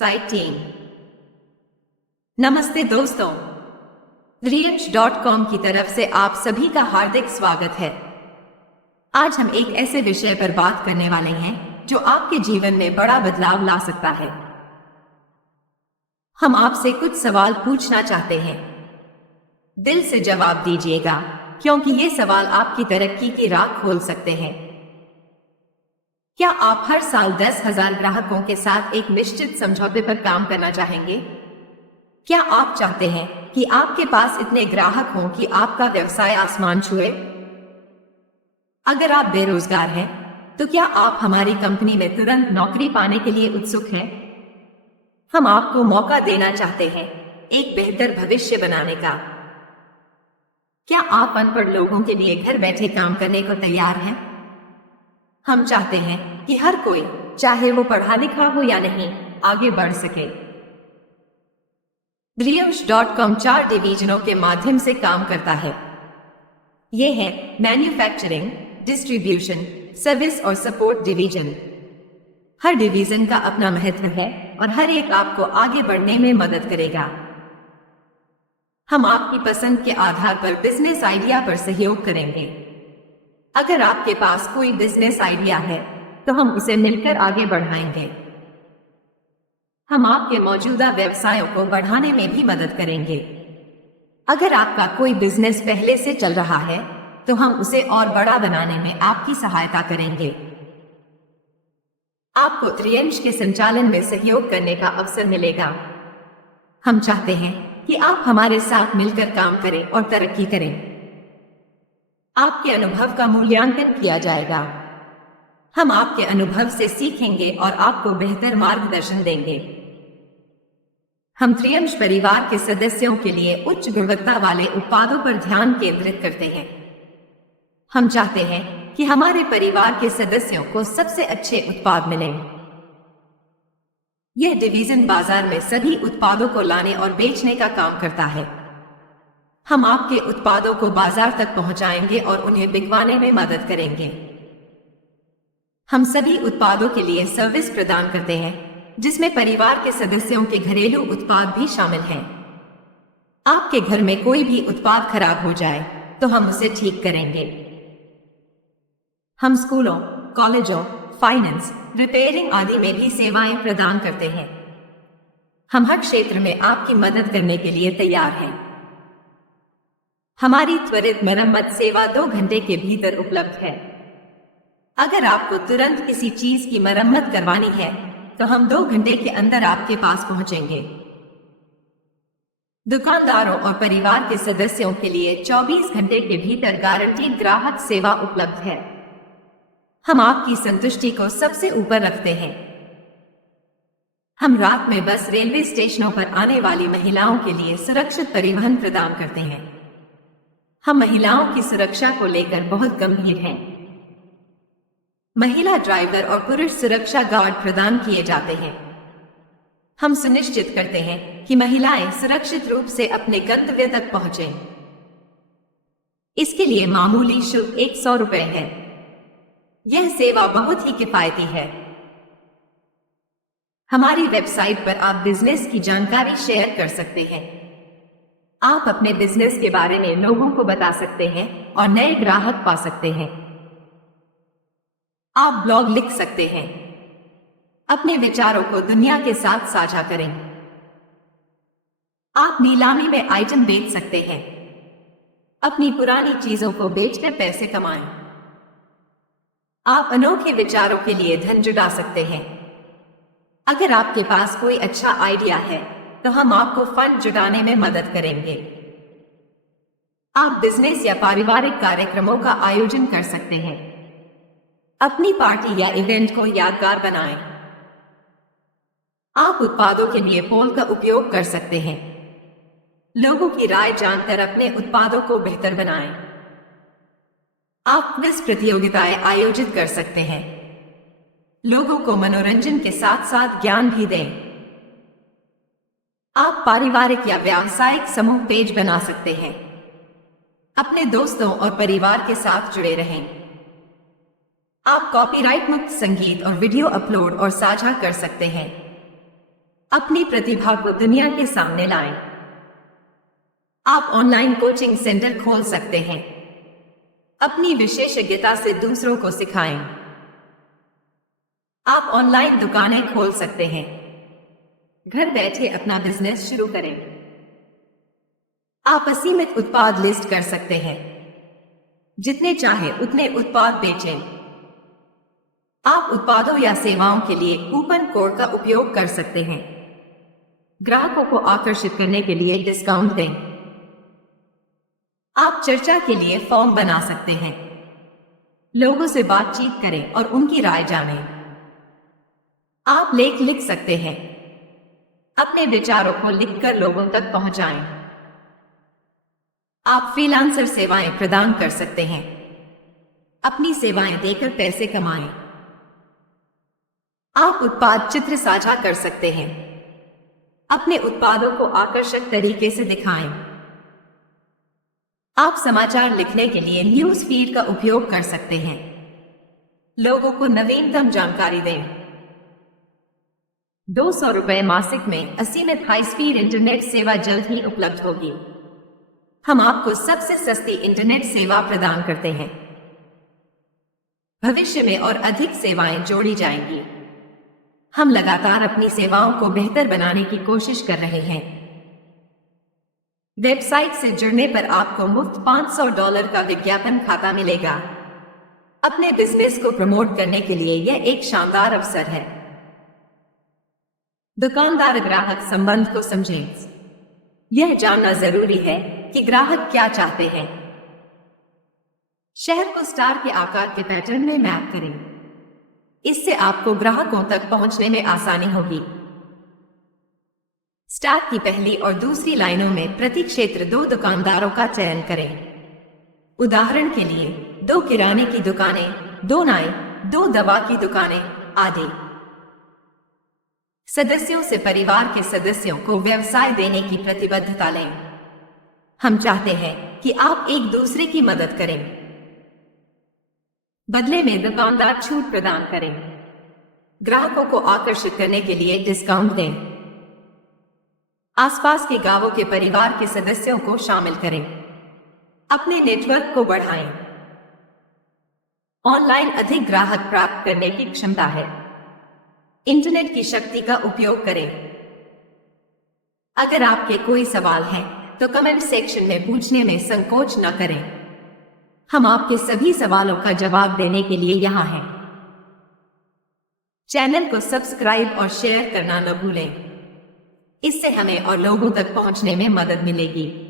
Site team. नमस्ते दोस्तों, रियच.com की तरफ से आप सभी का हार्दिक स्वागत है। आज हम एक ऐसे विषय पर बात करने वाले हैं जो आपके जीवन में बड़ा बदलाव ला सकता है। हम आपसे कुछ सवाल पूछना चाहते हैं। दिल से जवाब दीजिएगा, क्योंकि ये सवाल आपकी तरक्की की राह खोल सकते हैं। क्या आप हर साल 10,000 ग्राहकों के साथ एक निश्चित समझौते पर काम करना चाहेंगे? क्या आप चाहते हैं कि आपके पास इतने ग्राहक हों कि आपका व्यवसाय आसमान छुए? अगर आप बेरोजगार हैं, तो क्या आप हमारी कंपनी में तुरंत नौकरी पाने के लिए उत्सुक हैं? हम आपको मौका देना चाहते हैं एक बेहतर भविष्य बनाने का। क्या आप अनपढ़ लोगों के लिए घर बैठे काम करने को तैयार हैं? हम चाहते हैं कि हर कोई, चाहे वो पढ़ा लिखा हो या नहीं, आगे बढ़ सके। रियच.com 4 डिवीजनों के माध्यम से काम करता है। ये है मैन्युफैक्चरिंग, डिस्ट्रीब्यूशन, सर्विस और सपोर्ट डिवीजन। हर डिवीजन का अपना महत्व है और हर एक आपको आगे बढ़ने में मदद करेगा। हम आपकी पसंद के आधार पर बिजनेस आइडिया पर सहयोग करेंगे। अगर आपके पास कोई बिजनेस आइडिया है, तो हम उसे मिलकर आगे बढ़ाएंगे। हम आपके मौजूदा व्यवसायों को बढ़ाने में भी मदद करेंगे। अगर आपका कोई बिजनेस पहले से चल रहा है, तो हम उसे और बड़ा बनाने में आपकी सहायता करेंगे। आपको त्रियंश के संचालन में सहयोग करने का अवसर मिलेगा। हम चाहते हैं कि आप हमारे साथ मिलकर काम करें और तरक्की करें। आपके अनुभव का मूल्यांकन किया जाएगा। हम आपके अनुभव से सीखेंगे और आपको बेहतर मार्गदर्शन देंगे। हम त्रियंश परिवार के सदस्यों के लिए उच्च गुणवत्ता वाले उत्पादों पर ध्यान केंद्रित करते हैं। हम चाहते हैं कि हमारे परिवार के सदस्यों को सबसे अच्छे उत्पाद मिलें। यह डिवीजन बाजार में सभी उत्पादों को लाने और बेचने का काम करता है। हम आपके उत्पादों को बाजार तक पहुंचाएंगे और उन्हें बिकवाने में मदद करेंगे। हम सभी उत्पादों के लिए सर्विस प्रदान करते हैं, जिसमें परिवार के सदस्यों के घरेलू उत्पाद भी शामिल हैं। आपके घर में कोई भी उत्पाद खराब हो जाए, तो हम उसे ठीक करेंगे। हम स्कूलों, कॉलेजों, फाइनेंस, रिपेयरिंग आदि में भी सेवाएं प्रदान करते हैं। हम हर क्षेत्र में आपकी मदद करने के लिए तैयार हैं। हमारी त्वरित मरम्मत सेवा 2 घंटे के भीतर उपलब्ध है। अगर आपको तुरंत किसी चीज की मरम्मत करवानी है, तो हम 2 घंटे के अंदर आपके पास पहुंचेंगे। दुकानदारों और परिवार के सदस्यों के लिए 24 घंटे के भीतर गारंटीड ग्राहक सेवा उपलब्ध है। हम आपकी संतुष्टि को सबसे ऊपर रखते हैं। हम रात में बस रेलवे स्टेशनों पर आने वाली महिलाओं के लिए सुरक्षित परिवहन प्रदान करते हैं। हम महिलाओं की सुरक्षा को लेकर बहुत गंभीर हैं। महिला ड्राइवर और पुरुष सुरक्षा गार्ड प्रदान किए जाते हैं। हम सुनिश्चित करते हैं कि महिलाएं सुरक्षित रूप से अपने गंतव्य तक पहुंचें। इसके लिए मामूली शुल्क 100 रुपए है। यह सेवा बहुत ही किफायती है। हमारी वेबसाइट पर आप बिजनेस की जानकारी शेयर कर सकते हैं। आप अपने बिजनेस के बारे में लोगों को बता सकते हैं और नए ग्राहक पा सकते हैं। आप ब्लॉग लिख सकते हैं। अपने विचारों को दुनिया के साथ साझा करें। आप नीलामी में आइटम बेच सकते हैं। अपनी पुरानी चीजों को बेचकर पैसे कमाएं। आप अनोखे विचारों के लिए धन जुटा सकते हैं। अगर आपके पास कोई अच्छा आइडिया है, तो हम आपको फंड जुटाने में मदद करेंगे। आप बिजनेस या पारिवारिक कार्यक्रमों का आयोजन कर सकते हैं। अपनी पार्टी या इवेंट को यादगार बनाएं। आप उत्पादों के लिए पोल का उपयोग कर सकते हैं। लोगों की राय जानकर अपने उत्पादों को बेहतर बनाएं। आप क्विज प्रतियोगिताएं आयोजित कर सकते हैं। लोगों को मनोरंजन के साथ साथ ज्ञान भी दें। आप पारिवारिक या व्यावसायिक समूह पेज बना सकते हैं। अपने दोस्तों और परिवार के साथ जुड़े रहें। आप कॉपीराइट मुक्त संगीत और वीडियो अपलोड और साझा कर सकते हैं। अपनी प्रतिभा को दुनिया के सामने लाएं। आप ऑनलाइन कोचिंग सेंटर खोल सकते हैं। अपनी विशेषज्ञता से दूसरों को सिखाएं। आप ऑनलाइन दुकानें खोल सकते हैं। घर बैठे अपना बिजनेस शुरू करें। आप असीमित उत्पाद लिस्ट कर सकते हैं। जितने चाहे उतने उत्पाद बेचें। आप उत्पादों या सेवाओं के लिए कूपन कोड का उपयोग कर सकते हैं। ग्राहकों को आकर्षित करने के लिए डिस्काउंट दें। आप चर्चा के लिए फॉर्म बना सकते हैं। लोगों से बातचीत करें और उनकी राय जानें। आप लेख लिख सकते हैं। अपने विचारों को लिखकर लोगों तक पहुंचाएं। आप फ्रीलांसर सेवाएं प्रदान कर सकते हैं। अपनी सेवाएं देकर पैसे कमाएं। आप उत्पाद चित्र साझा कर सकते हैं। अपने उत्पादों को आकर्षक तरीके से दिखाएं। आप समाचार लिखने के लिए न्यूज़ फीड का उपयोग कर सकते हैं। लोगों को नवीनतम जानकारी दें। 200 रुपए मासिक में असीमित हाई स्पीड इंटरनेट सेवा जल्द ही उपलब्ध होगी। हम आपको सबसे सस्ती इंटरनेट सेवा प्रदान करते हैं। भविष्य में और अधिक सेवाएं जोड़ी जाएंगी। हम लगातार अपनी सेवाओं को बेहतर बनाने की कोशिश कर रहे हैं। वेबसाइट से जुड़ने पर आपको मुफ्त $500 का विज्ञापन खाता मिलेगा। अपने बिजनेस को प्रमोट करने के लिए यह एक शानदार अवसर है। दुकानदार ग्राहक संबंध को समझें। यह जानना जरूरी है कि ग्राहक क्या चाहते हैं। शहर को स्टार के आकार के पैटर्न में मैप करें। इससे आपको ग्राहकों तक पहुंचने में आसानी होगी। स्टार की पहली और दूसरी लाइनों में प्रति क्षेत्र 2 दुकानदारों का चयन करें। उदाहरण के लिए 2 किराने की दुकानें, 2 नाई, 2 दवा की दुकानें आदि। सदस्यों से परिवार के सदस्यों को व्यवसाय देने की प्रतिबद्धता लें। हम चाहते हैं कि आप एक दूसरे की मदद करें। बदले में दुकानदार छूट प्रदान करें। ग्राहकों को आकर्षित करने के लिए डिस्काउंट दें। आसपास के गांवों के परिवार के सदस्यों को शामिल करें। अपने नेटवर्क को बढ़ाएं। ऑनलाइन अधिक ग्राहक प्राप्त करने की क्षमता है। इंटरनेट की शक्ति का उपयोग करें। अगर आपके कोई सवाल हैं, तो कमेंट सेक्शन में पूछने में संकोच न करें। हम आपके सभी सवालों का जवाब देने के लिए यहाँ हैं। चैनल को सब्सक्राइब और शेयर करना न भूलें। इससे हमें और लोगों तक पहुंचने में मदद मिलेगी।